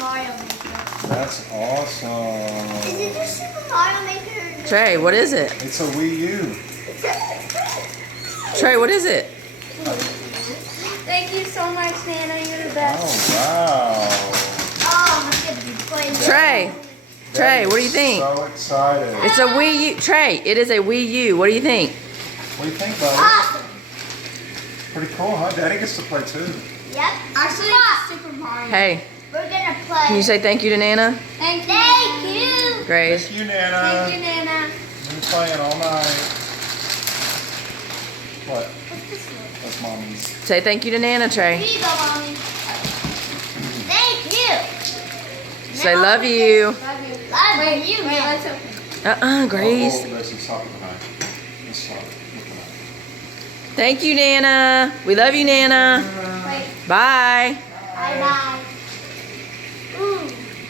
Mario Maker. That's awesome. Is it just Super Mario Maker? Trey, what is it? It's a Wii U. Trey, what is it? Thank you so much, Nana. You're the best. Oh, wow. Oh, I'm gonna be playing. Trey, what do you think? So excited. It's a Wii U. Trey, it is a Wii U. What do you think? What do you think, buddy? Awesome. Pretty cool, huh? Daddy gets to play too. Yep. Actually, it's Super Mario. Hey, We're gonna play. can you say thank you to Nana? Thank you. Thank you. Grace. Thank you, Nana. Thank you, Nana. We've been playing all night. What? What's this one? That's Mommy's. Say thank you to Nana, Trey. Here you go, Mommy. Thank you. Say love you. Love you. Wait, let's open. Grace. Oh, there's some sock behind. This sock. Look at Thank you, Nana. We love you, Nana. Wait. Bye. Bye-bye.